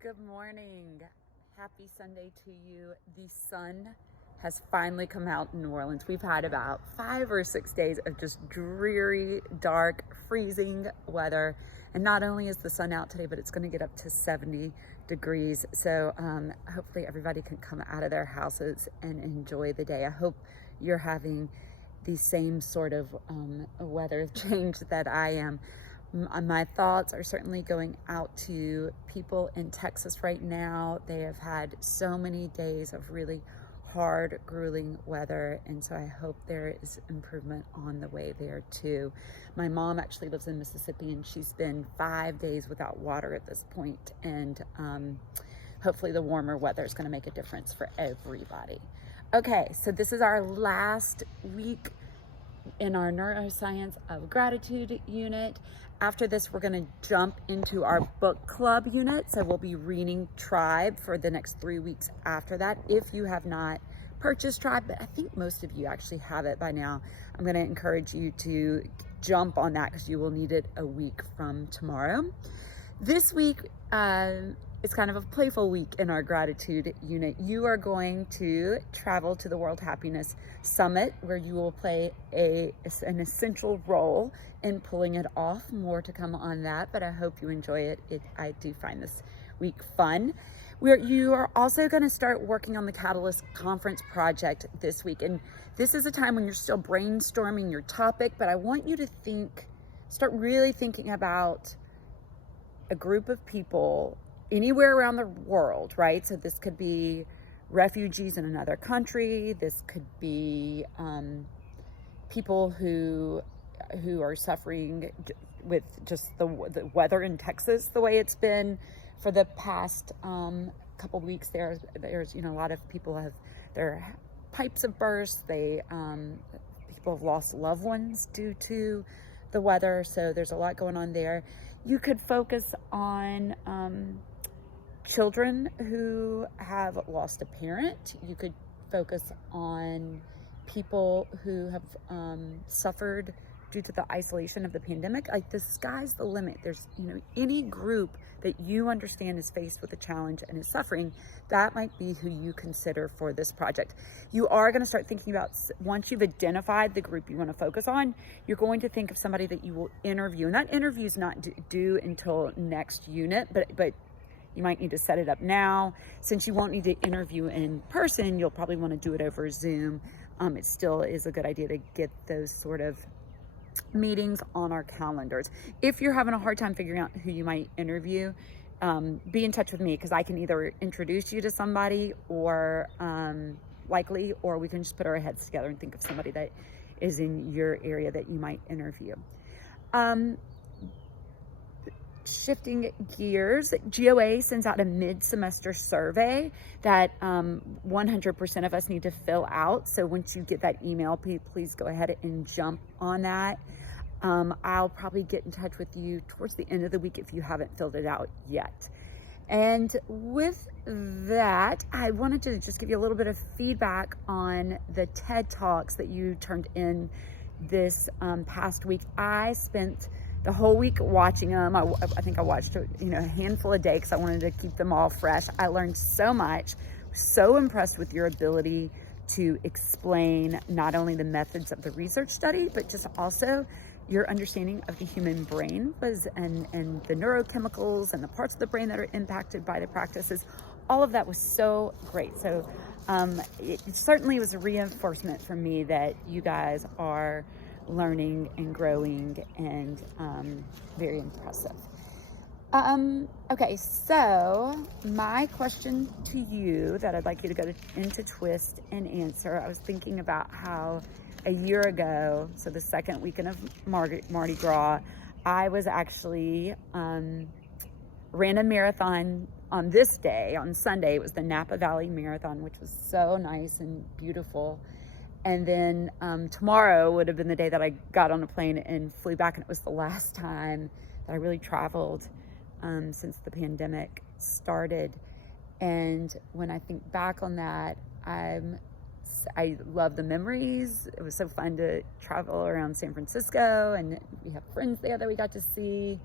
Good morning. Happy Sunday to you. The sun has finally come out in New Orleans. We've had about 5 or 6 days of just dreary, dark, freezing weather. And not only is the sun out today, but it's going to get up to 70 degrees. So hopefully everybody can come out of their houses and enjoy the day. I hope you're having the same sort of weather change that I am. My thoughts are certainly going out to people in Texas right now. They have had so many days of really hard, grueling weather, and so I hope there is improvement on the way there too. My mom actually lives in Mississippi, and she's been 5 days without water at this point, and hopefully the warmer weather is going to make a difference for everybody. Okay, so this is our last week in our neuroscience of gratitude unit. After this, we're going to jump into our book club unit. So we'll be reading Tribe for the next 3 weeks after that. If you have not purchased Tribe, but I think most of you actually have it by now, I'm going to encourage you to jump on that because you will need it a week from tomorrow. This week, it's kind of a playful week in our gratitude unit. You are going to travel to the World Happiness Summit, where you will play an essential role in pulling it off. More to come on that, but I hope you enjoy it. I do find this week fun. You are also going to start working on the Catalyst Conference project this week, and this is a time when you're still brainstorming your topic, but I want you to start really thinking about a group of people anywhere around the world, right? So this could be refugees in another country. This could be people who are suffering with just the weather in Texas, the way it's been for the past couple weeks. There's a lot of people have their pipes have burst. People have lost loved ones due to the weather. So there's a lot going on there. You could focus on children who have lost a parent. You could focus on people who have suffered due to the isolation of the pandemic. Like, the sky's the limit. There's, any group that you understand is faced with a challenge and is suffering, that might be who you consider for this project. You are going to start thinking about, once you've identified the group you want to focus on, you're going to think of somebody that you will interview. And that interview is not due until next unit, but you might need to set it up now. Since you won't need to interview in person, you'll probably want to do it over Zoom. It still is a good idea to get those sort of meetings on our calendars. If you're having a hard time figuring out who you might interview, be in touch with me, because I can either introduce you to somebody or or we can just put our heads together and think of somebody that is in your area that you might interview. Shifting gears, GOA sends out a mid-semester survey that 100% of us need to fill out. So once you get that email, please go ahead and jump on that. I'll probably get in touch with you towards the end of the week if you haven't filled it out yet. And with that, I wanted to just give you a little bit of feedback on the TED Talks that you turned in this past week. I spent the whole week watching them. I think I watched a handful a day because I wanted to keep them all fresh. I learned so much. So impressed with your ability to explain not only the methods of the research study, but just also your understanding of the human brain and the neurochemicals and the parts of the brain that are impacted by the practices. All of that was so great. So it certainly was a reinforcement for me that you guys are learning and growing, and very impressive. Okay, so my question to you that I'd like you to go into twist and answer. I was thinking about how a year ago, so the second weekend of Mardi Gras, I was actually ran a marathon on this day, on Sunday. It was the Napa Valley Marathon, which was so nice and beautiful. And then tomorrow would have been the day that I got on a plane and flew back, and it was the last time that I really traveled since the pandemic started. And when I think back on that, I love the memories. It was so fun to travel around San Francisco, and we have friends there that we got to see.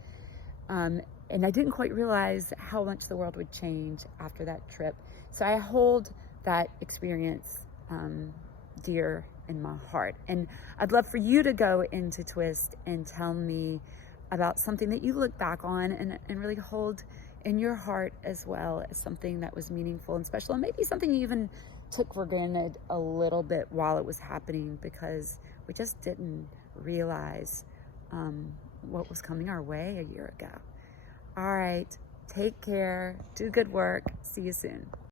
And I didn't quite realize how much the world would change after that trip. So I hold that experience dear in my heart. And I'd love for you to go into Twist and tell me about something that you look back on and really hold in your heart as well as something that was meaningful and special, and maybe something you even took for granted a little bit while it was happening because we just didn't realize what was coming our way a year ago. All right, take care, do good work, see you soon.